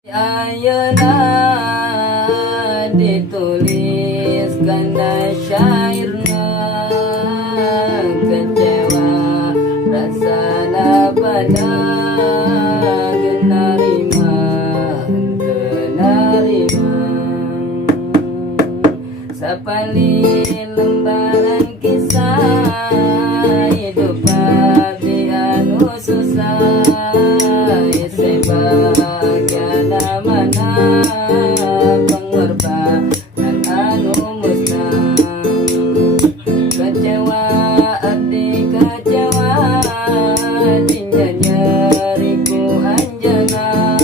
Ayeuna dituliskan syairna, kecewa rasana pada genarima sapali lembaran kisah hidup abdi anu susah sebagian mana pengorbanan anu musnah. Kecewa abdi kecewa dinya nyeriku anjana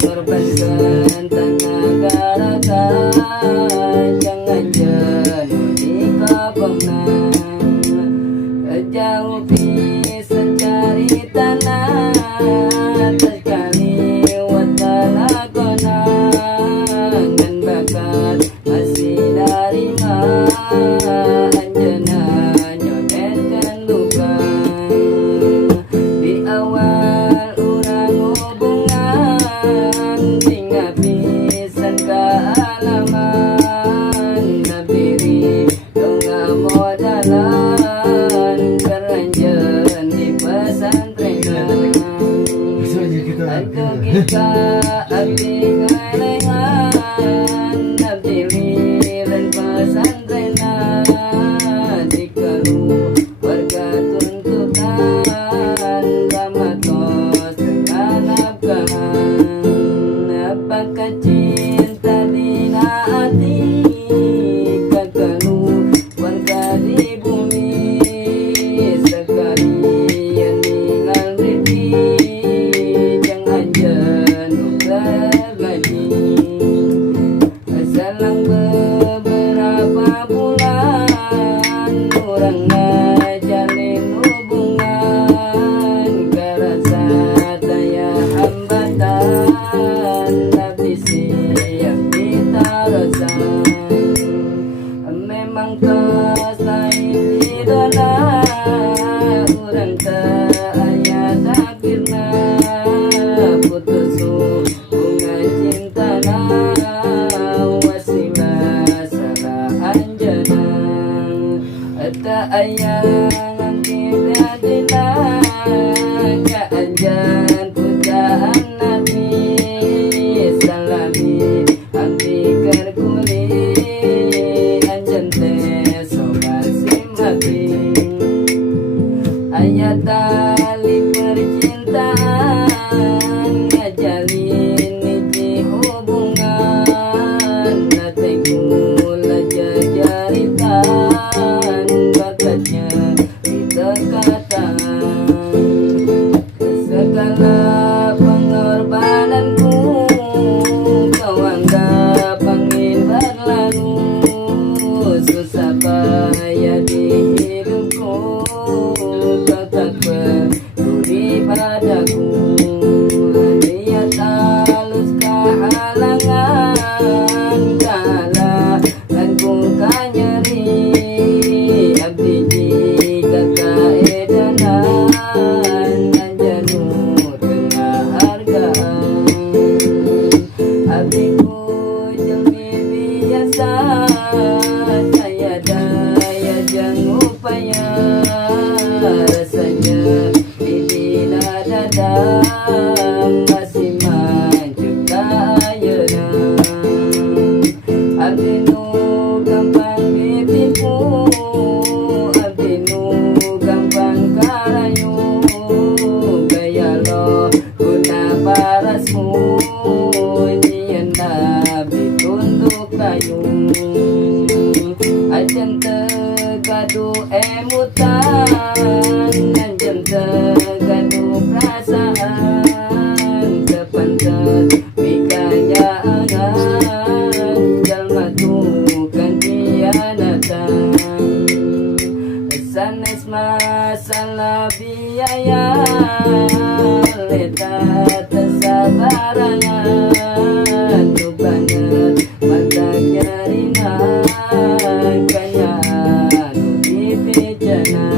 ngorbankeun tenaga raga jangan jenuh di kabangna jauh pisan cari tanah terkali watalakona ngan bakat masih narima anjana nyonetkan luka di awal urang hubungan tinggal pisan kealaman nabiri donga modalan keranjen di pesantren Atuh kita abdi ngalehan abdi lilen pesantrenan dikalu warga tuntutan ramatos dengan nafkahan apakah cinta dina hati kakalu warga di bumi sekali yang tinggal berdiri selang beberapa bulan orang ngajalin hubungan kerasa daya hambatan tapi siap ditarosan memang tos lain idola orang aya takdirna putus hubungan cintana wasilah salah anjana tak ayang kita dilang ka anjan pujaan nabi salami abdi kerkuli anjan teh sobat simati ayat tali percintaan ngajalin niji hubungan nateng mula jajaritan bakatnya ditekatan segala pengorbananku kau anggap angin berlalu susah payah di hidupku kau tak peduli padaku niat halus kehalangan kahalanganku kanyeri abdi jika kaedanan anjanu tengah hargaan abdiku jelmi biasa saya daya jang upaya rasanya bibina dadam masih mencipta ayeuna abdi nu gampang ditipu abdi nu gampang karayu gaya lo guna parasmu nyian abdi tunduk kayu ajan tegadu emutan anjan tegadu perasaan kepantet mikanyaan jalma tukan kianatan sanes masalah biaya leta tesabarangan tuh banget mata nyarina kanya dipijana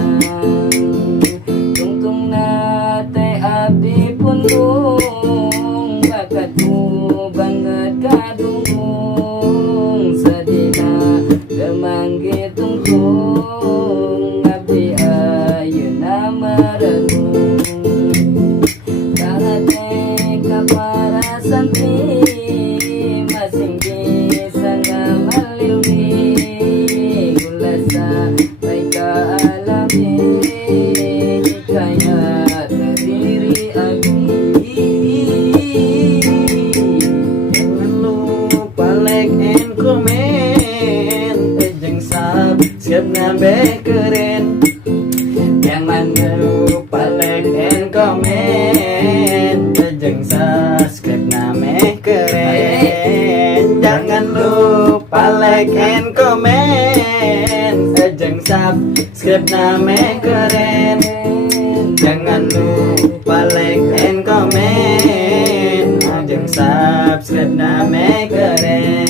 tungtung nate abdi pundung bakat banget kadung sedina demangge tungtung abdi ayeuna merenung kahate ka para santri masing bisa ngamaliwi ulasa baik alami hikayat diri abdi. Jangan lupa like and comment, jeung subscribe nabe keren. Jangan lupa like and comment, jeung subscribe nabe keren. Jangan lupa like and comment, jeung subscribe nabe keren. Jangan lupa like and comment, jeung subscribe nabe keren.